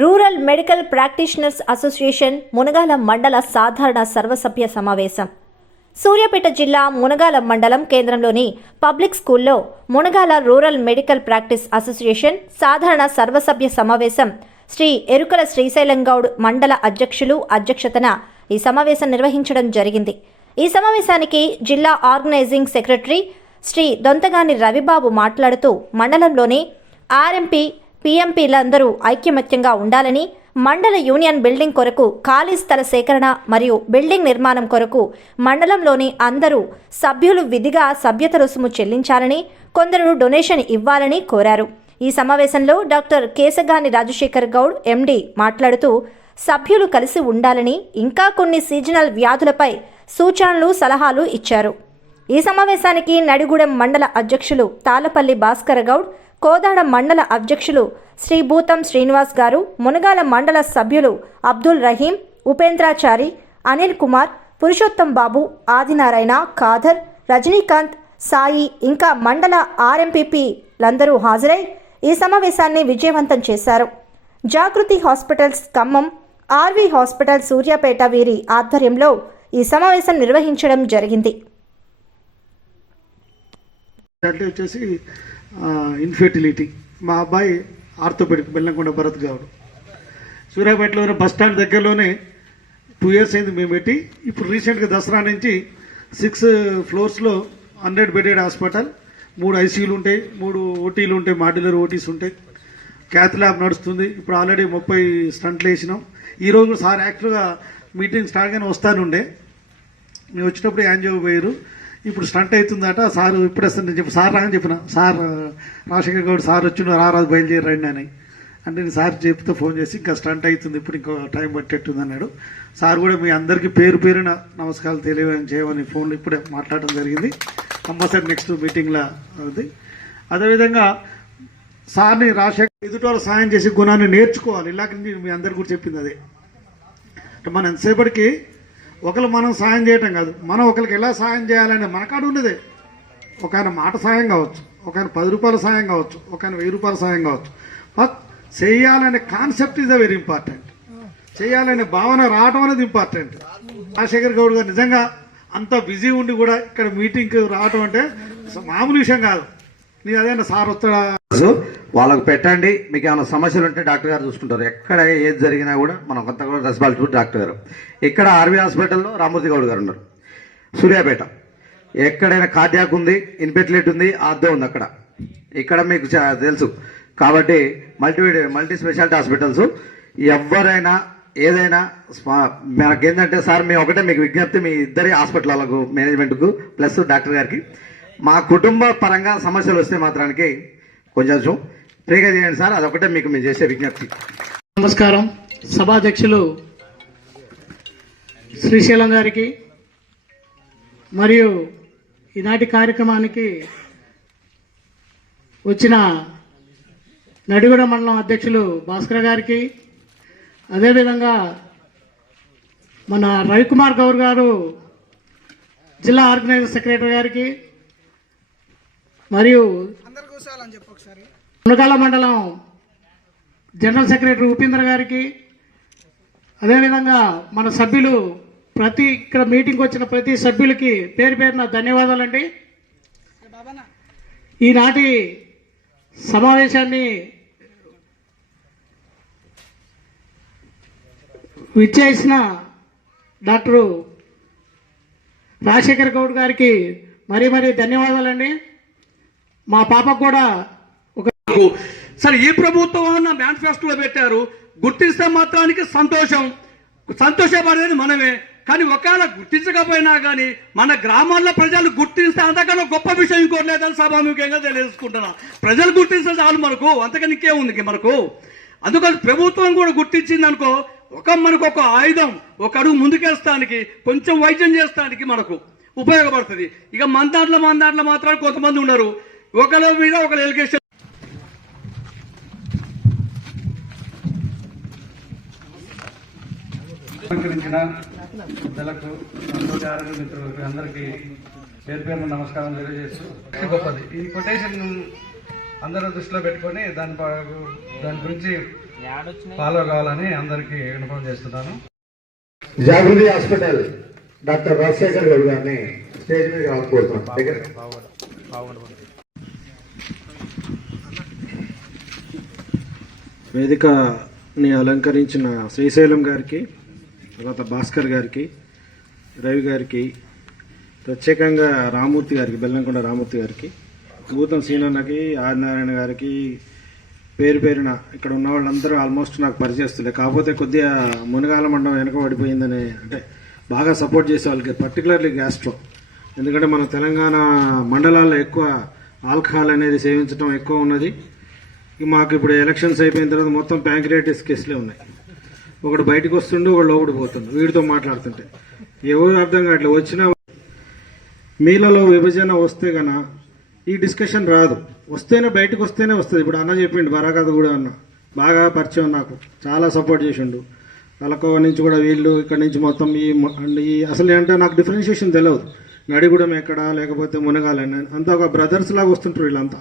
Rural medical practitioners association Munagala మండల సాధారణ సర్వసభ్య సమావేశం. సూర్యాపేట జిల్లా మునగాల మండలం కేంద్రంలోని పబ్లిక్ స్కూల్లో Munagala rural medical practice association సాధారణ సర్వసభ్య సమావేశం శ్రీ ఎరుకల శ్రీశైలం గౌడ్ మండల అధ్యక్షులు అధ్యక్షతన ఈ సమావేశం నిర్వహించడం జరిగింది. ఈ సమావేశానికి జిల్లా ఆర్గనైజింగ్ సెక్రటరీ శ్రీ దొంతగాని రవిబాబు మాట్లాడుతూ మండలంలోని ఆర్ఎంపీ పీఎంపీలందరూ ఐక్యమత్యంగా ఉండాలని మండల యూనియన్ బిల్డింగ్ కొరకు ఖాళీ స్థల సేకరణ మరియు బిల్డింగ్ నిర్మాణం కొరకు మండలంలోని అందరూ సభ్యులు విధిగా సభ్యత రుసుము చెల్లించాలని కొందరు డొనేషన్ ఇవ్వాలని కోరారు. ఈ సమావేశంలో డాక్టర్ కేశగాని రాజశేఖర్ గౌడ్ ఎండి మాట్లాడుతూ సభ్యులు కలిసి ఉండాలని ఇంకా కొన్ని సీజనల్ వ్యాధులపై సూచనలు సలహాలు ఇచ్చారు. ఈ సమావేశానికి నడిగూడెం మండల అధ్యక్షులు తాలపల్లి భాస్కర్ గౌడ్ కోదాడ మండల అధ్యక్షులు శ్రీ భూతం శ్రీనివాస్ గారు మునగాల మండల సభ్యులు అబ్దుల్ రహీం ఉపేంద్రాచారి అనిల్ కుమార్ పురుషోత్తం బాబు ఆదినారాయణ ఖాదర్ రజనీకాంత్ సాయి ఇంకా మండల ఆర్ఎంపీపీలందరూ హాజరై ఈ సమావేశాన్ని విజయవంతం చేశారు. Jagruthi hospitals Khammam RV hospital Suryapet వీరి ఆధ్వర్యంలో ఈ సమావేశం నిర్వహించడం జరిగింది. ఇన్ఫెర్టిలిటీ మా అబ్బాయి ఆర్థోపెడిక్ బెల్లంకొండ భరత్ గౌడ్ సూర్యాపేటలో బస్ స్టాండ్ దగ్గరలోనే టూ ఇయర్స్ అయింది మేము పెట్టి ఇప్పుడు రీసెంట్గా దసరా నుంచి సిక్స్ ఫ్లోర్స్లో హండ్రెడ్ బెడెడ్ హాస్పిటల్ మూడు ఐసీయూలు ఉంటాయి మూడు ఓటీలు ఉంటాయి మాడ్యులర్ ఓటీస్ ఉంటాయి. క్యాత్ ల్యాబ్ నడుస్తుంది. ఇప్పుడు ఆల్రెడీ ముప్పై స్టంట్లు వేసినాం. ఈరోజు సార్ యాక్చువల్గా మీటింగ్ స్టార్ట్ గానే వస్తానుండే. మేము వచ్చినప్పుడు యాంజియో పోయారు. ఇప్పుడు స్టంట్ అవుతుందట సార్ ఇప్పుడేస్తాను నేను చెప్పి సార్ రాని చెప్పిన. సార్ రాజశేఖర్ గౌడ్ సార్ వచ్చిన రారాజు బయలుదేరి రండి అని. అంటే నేను సార్ చెప్తే ఫోన్ చేసి ఇంకా స్టంట్ అవుతుంది ఇప్పుడు ఇంకో టైం పట్టేట్టుంది అన్నాడు. సార్ కూడా మీ అందరికీ పేరు పేరున నమస్కారాలు తెలియని చేయమని ఫోన్లో ఇప్పుడే మాట్లాడడం జరిగింది. కంపల్సరీ నెక్స్ట్ మీటింగ్లో అది అదేవిధంగా సార్ని రాజశేఖర్ ఎదుటి సాయం చేసి గుణాన్ని నేర్చుకోవాలి. ఇలాగ మీ అందరు కూడా చెప్పింది అదే. మనం ఎంతసేపటికి ఒకరు మనం సాయం చేయటం కాదు. మనం ఒకరికి ఎలా సాయం చేయాలని మనకాడు ఉండేదే ఒక ఆయన మాట సాయం కావచ్చు ఒక ఆయన పది రూపాయల సాయం కావచ్చు ఒక ఆయన వెయ్యి రూపాయల సాయం కావచ్చు. బట్ చేయాలనే concept is the very important చేయాలనే భావన రావడం అనేది ఇంపార్టెంట్ రాజశేఖర్ గౌడ్ గారు నిజంగా అంత బిజీ ఉండి కూడా ఇక్కడ మీటింగ్కి రావటం అంటే మామూలు విషయం కాదు. నీ అదేనా సార్ వస్తాడా? సో వాళ్ళకు పెట్టండి. మీకు ఏమైనా సమస్యలు ఉంటే డాక్టర్ గారు చూసుకుంటారు. ఎక్కడ ఏది జరిగినా కూడా మనం కొంత కూడా రెస్పాన్సిబిలిటీ డాక్టర్ గారు. ఇక్కడ ఆర్వీ హాస్పిటల్లో రామూర్తి గౌడ్ గారు ఉన్నారు. సూర్యాపేట. ఎక్కడైనా కార్డియాక్ ఉంది ఇన్ఫెర్టిలిటీ ఉంది ఆర్థో ఉంది అక్కడ. ఇక్కడ మీకు తెలుసు. కాబట్టి మల్టీ మల్టీ స్పెషాలిటీ హాస్పిటల్స్. ఎవరైనా ఏదైనా మాకు ఏంటంటే సార్ మేము ఒకటే మీకు విజ్ఞప్తి మీ ఇద్దరి హాస్పిటల్లకు మేనేజ్మెంట్కు ప్లస్ డాక్టర్ గారికి. మా కుటుంబ పరంగా సమస్యలు వస్తే మాత్రానికి కొంచెం ఫ్రీగా చేయండి సార్ అదొకటే మీకు మేము చేసే విజ్ఞప్తి. నమస్కారం. సభాధ్యక్షులు శ్రీశైలం గారికి మరియు ఈనాటి కార్యక్రమానికి వచ్చిన నడిగూడ మండలం అధ్యక్షులు భాస్కర్ గారికి అదేవిధంగా మన రవికుమార్ గౌర్ గారు జిల్లా ఆర్గనైజర్ సెక్రటరీ గారికి మరియు మునగాల మండలం జనరల్ సెక్రటరీ ఉపేంద్ర గారికి అదేవిధంగా మన సభ్యులు ప్రతి ఇక్కడ మీటింగ్కి వచ్చిన ప్రతి సభ్యులకి పేరు పేరున ధన్యవాదాలండి. ఈనాటి సమావేశాన్ని విచ్చేసిన డాక్టరు రాజశేఖర్ గౌడ్ గారికి మరీ మరీ ధన్యవాదాలండి. మా పాపకు కూడా ఒక సరే ఈ ప్రభుత్వం అన్న మేనిఫెస్టోలో పెట్టారు? గుర్తిస్తే మాత్రానికి సంతోషం. సంతోషపడేది మనమే. కానీ ఒకవేళ గుర్తించకపోయినా కానీ మన గ్రామాల్లో ప్రజలు గుర్తిస్తే అంతకన్నా గొప్ప విషయం ఇంకోటి లేదని సభాముఖ్యంగా తెలియజేసుకుంటున్నా. ప్రజలు గుర్తిస్తే చాలు మనకు. అంతకని ఇంకేముంది మనకు? అందుకని ప్రభుత్వం కూడా గుర్తించింది అనుకో ఒక మనకు ఒక ఆయుధం ఒక అడుగు ముందుకేస్తానికి కొంచెం వైద్యం చేస్తానికి మనకు ఉపయోగపడుతుంది. ఇక మన దాంట్లో మన దాంట్లో మాత్రం కొంతమంది ఉన్నారు. ఒకరి మీద ఒకరు ఎలిగేషన్ అలంకరించిన పెద్దలకు సంతోష ఆరోగ్య మిత్రులకు అందరికీ పేరు పేరున నమస్కారం తెలియజేస్తూ గొప్పది. ఈ కొటేషన్ అందరూ దృష్టిలో పెట్టుకొని దాని దాని గురించి ఫాలో కావాలని అందరికీ ఇన్ఫార్మ్ చేస్తున్నాను. జాగృతి హాస్పిటల్ డాక్టర్ రాజశేఖర్ గౌడ్ గారిని స్టేజ్ మీద రాకపోతున్నాం. దగ్గర. వేదికని అలంకరించిన శ్రీశైలం గారికి తర్వాత భాస్కర్ గారికి రవి గారికి ప్రత్యేకంగా రామూర్తి గారికి బెల్లంకొండ రామూర్తి గారికి భూతం సీనన్నకి ఆదినారాయణ గారికి పేరు పేరున ఇక్కడ ఉన్న వాళ్ళందరూ ఆల్మోస్ట్ నాకు పరిచయస్తులే కాకపోతే కొద్దిగా మునగాల మండలం వెనకబడిపోయిందని అంటే బాగా సపోర్ట్ చేసే వాళ్ళకి పర్టికులర్లీ గ్యాస్ట్రో ఎందుకంటే మన తెలంగాణ మండలాల్లో ఎక్కువ ఆల్కహాల్ అనేది సేవించడం ఎక్కువ ఉన్నది. మాకు ఇప్పుడు ఎలక్షన్స్ అయిపోయిన తర్వాత మొత్తం ప్యాంక్రియాటిస్ కేసులే ఉన్నాయి. ఒకడు బయటకు వస్తుండే ఒకడు లోపలికి పోతుండు. వీడితో మాట్లాడుతుంటే. ఎవరు అర్థం కావట్లేదు వచ్చినా మీలలో విభజన వస్తే గన ఈ డిస్కషన్ రాదు. వస్తేనే బయటకు వస్తేనే వస్తుంది. ఇప్పుడు అన్న చెప్పిండు బరాకథ కూడా అన్న. బాగా పరిచయం నాకు. చాలా సపోర్ట్ చేసిండు. తలకోవ నుంచి కూడా వీళ్ళు ఇక్కడ నుంచి మొత్తం ఈ అండ్ ఈ అసలు ఏంటంటే నాకు డిఫరెన్షియేషన్ తెలియదు నడిగూడెం ఎక్కడ లేకపోతే మునగాలని అంతా ఒక బ్రదర్స్ లాగా వస్తుంటారు వీళ్ళంతా.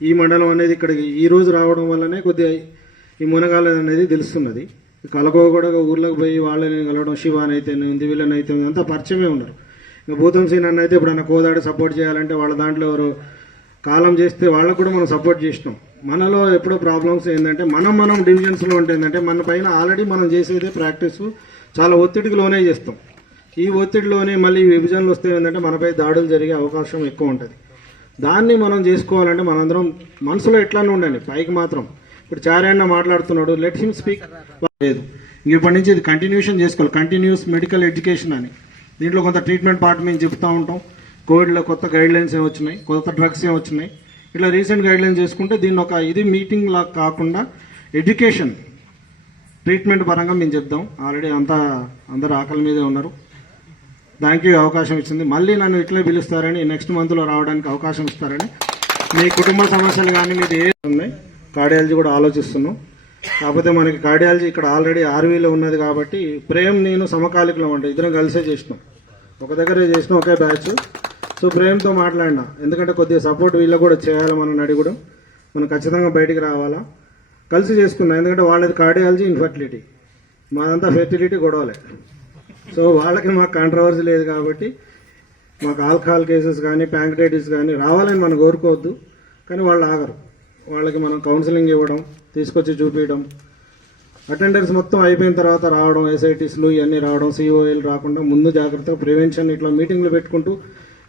ఈ మండలం అనేది ఇక్కడికి ఈ రోజు రావడం వల్లనే కొద్దిగా ఈ మునగాల అనేది తెలుస్తున్నది. కలకో కూడా ఊర్లోకి పోయి వాళ్ళని కలవడం శివాన్ అయితే ఉంది వీళ్ళని అయితే ఉంది, అంతా పరిచయమే ఉన్నారు. ఇంకా భూతం సీన్ అన్న అయితే ఇప్పుడు కోదాడి సపోర్ట్ చేయాలంటే వాళ్ళ దాంట్లో ఎవరు కాలం చేస్తే వాళ్ళకు కూడా మనం సపోర్ట్ చేసినాం. మనలో ఎప్పుడో ప్రాబ్లమ్స్ ఏంటంటే మనం మనం డివిజన్స్లో ఉంటే ఏంటంటే మన పైన ఆల్రెడీ మనం చేసేదే ప్రాక్టీస్ చాలా ఒత్తిడికి లోనే చేస్తాం. ఈ ఒత్తిడిలోనే మళ్ళీ విభజనలు వస్తే ఏంటంటే మనపై దాడులు జరిగే అవకాశం ఎక్కువ ఉంటుంది. దాన్ని మనం చేసుకోవాలంటే మనందరం మనసులో ఎట్లానే ఉండండి పైకి మాత్రం. ఇప్పుడు చారాయణ మాట్లాడుతున్నాడు. లెట్ హిమ్ స్పీక్ లేదు. ఇప్పటి నుంచి ఇది కంటిన్యూషన్ చేసుకోవాలి. కంటిన్యూస్ మెడికల్ ఎడ్యుకేషన్ అని. దీంట్లో కొంత ట్రీట్మెంట్ పార్ట్ మేము చెప్తూ ఉంటాం. కోవిడ్లో కొత్త గైడ్ లైన్స్ ఏమి వచ్చినాయి? కొత్త డ్రగ్స్ ఏమి వచ్చినాయి? ఇట్లా రీసెంట్ గైడ్ లైన్స్ చేసుకుంటే దీన్ని ఒక ఇది మీటింగ్ లా కాకుండా ఎడ్యుకేషన్ ట్రీట్మెంట్ పరంగా మేము చెప్దాం. ఆల్రెడీ అంతా అందరు ఆకలి మీదే ఉన్నారు. దానికి అవకాశం ఇచ్చింది. మళ్ళీ నన్ను ఇట్లే పిలుస్తారని నెక్స్ట్ మంత్లో రావడానికి అవకాశం ఇస్తారని. మీ కుటుంబ సమస్యలు కానీ మీరు ఏ ఉన్నాయి? కార్డియాలజీ కూడా ఆలోచిస్తున్నాం. కాకపోతే మనకి కార్డియాలజీ ఇక్కడ ఆల్రెడీ ఆర్వీలో ఉన్నది కాబట్టి ప్రేమ్ నేను సమకాలికలం అంటే ఇద్దరం కలిసే చేసినాం. ఒక దగ్గరే చేసినాం ఒకే బ్యాచ్. సో ప్రేమ్తో మాట్లాడినా. ఎందుకంటే కొద్దిగా సపోర్ట్ వీళ్ళకి కూడా చేయాలి మనం అడిగడం. మనం ఖచ్చితంగా బయటికి రావాలా. కలిసి చేసుకున్నాం. ఎందుకంటే వాళ్ళది కార్డియాలజీ ఇన్ఫర్టిలిటీ. మాదంతా ఫెర్టిలిటీ గొడవలే. సో వాళ్ళకి మాకు కాంట్రవర్సీ లేదు కాబట్టి మాకు ఆల్కహాల్ కేసెస్ కానీ ప్యాంక్రైటిస్ కానీ రావాలని మనం కోరుకోవద్దు. కానీ వాళ్ళు ఆగరు. వాళ్ళకి మనం కౌన్సిలింగ్ ఇవ్వడం తీసుకొచ్చి చూపించడం అటెండెన్స్ మొత్తం అయిపోయిన తర్వాత రావడం ఎస్ఐటీస్లు ఇవన్నీ రావడం సిఓఎల్ రాకుండా ముందు జాగ్రత్తగా ప్రివెన్షన్ ఇట్లా మీటింగ్లు పెట్టుకుంటూ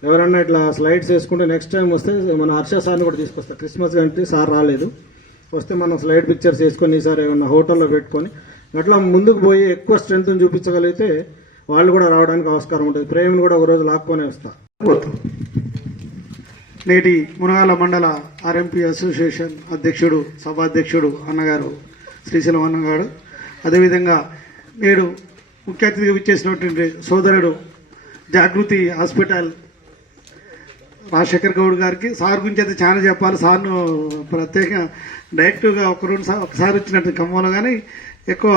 ఎవరన్నా ఇట్లా స్లైడ్స్ వేసుకుంటే నెక్స్ట్ టైం వస్తే మన హర్ష సార్ని కూడా తీసుకొస్తారు క్రిస్మస్ అంటే సార్ రాలేదు. వస్తే మనం స్లైడ్ పిక్చర్స్ వేసుకొని ఈసారి ఏమన్నా హోటల్లో పెట్టుకొని అట్లా ముందుకు పోయి ఎక్కువ స్ట్రెంత్ చూపించగలిగితే వాళ్ళు కూడా రావడానికి ఆస్కారం ఉంటుంది. ప్రేమను కూడా ఒకరోజు లాక్కొని వస్తా. నేటి మునగాల మండల ఆర్ఎంపీ అసోసియేషన్ అధ్యక్షుడు సభాధ్యక్షుడు అన్నగారు శ్రీశైలం అన్నగారు. అదేవిధంగా నేడు ముఖ్య అతిథిగా విచ్చేసినటువంటి సోదరుడు జాగృతి హాస్పిటల్ రాజశేఖర్ గౌడ్ గారికి. సార్ గురించి అయితే చాలా చెప్పాలి. సార్ను ప్రత్యేక డైరెక్ట్గా ఒక రెండు సార్ ఒకసారి వచ్చినట్టు ఖమ్మంలో కానీ ఎక్కువ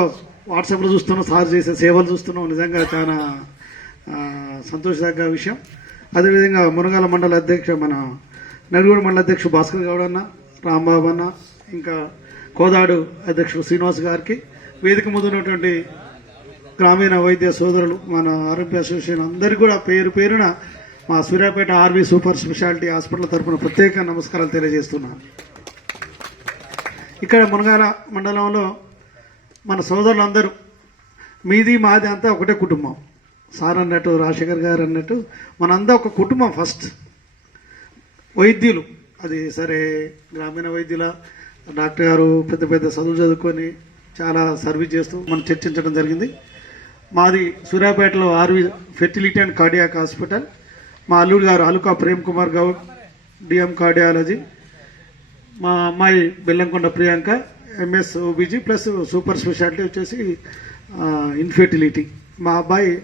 వాట్సాప్లో చూస్తున్నాం సార్ చేసే సేవలు చూస్తున్నాం. నిజంగా చాలా సంతోషదగ్గ విషయం. అదేవిధంగా మునగాల మండల అధ్యక్ష మన నలుగురు మండల అధ్యక్షుడు భాస్కర్ గౌడ్ అన్న రాంబాబు అన్న ఇంకా కోదాడు అధ్యక్షుడు శ్రీనివాస్ గారికి వేదిక ముందున్నటువంటి గ్రామీణ వైద్య సోదరులు మన ఆరోగ్య అసోసియేషన్ అందరికీ కూడా పేరు పేరున మా Suryapet army super speciality hospital తరఫున ప్రత్యేక నమస్కారాలు తెలియజేస్తున్నాను ఇక్కడ మునగాల మండలంలో మన సోదరులందరూ మీది మాది అంతా ఒకటే కుటుంబం. సార్ అన్నట్టు రాజశేఖర్ గారు అన్నట్టు మనందా ఒక కుటుంబం ఫస్ట్. వైద్యులు. అది సరే గ్రామీణ వైద్యుల డాక్టర్ గారు పెద్ద పెద్ద చదువు చదువుకొని చాలా సర్వీస్ చేస్తూ మనం చర్చించడం జరిగింది. మాది సూర్యాపేటలో RV fertility and cardiac hospital. మా అల్లుడు గారు అలుకా ప్రేమ్ కుమార్ గౌడ్ డిఎం కార్డియాలజీ. మా అమ్మాయి Bellamkonda Priyanka MS OBG plus super speciality వచ్చేసి ఇన్ఫెర్టిలిటీ. మా అబ్బాయి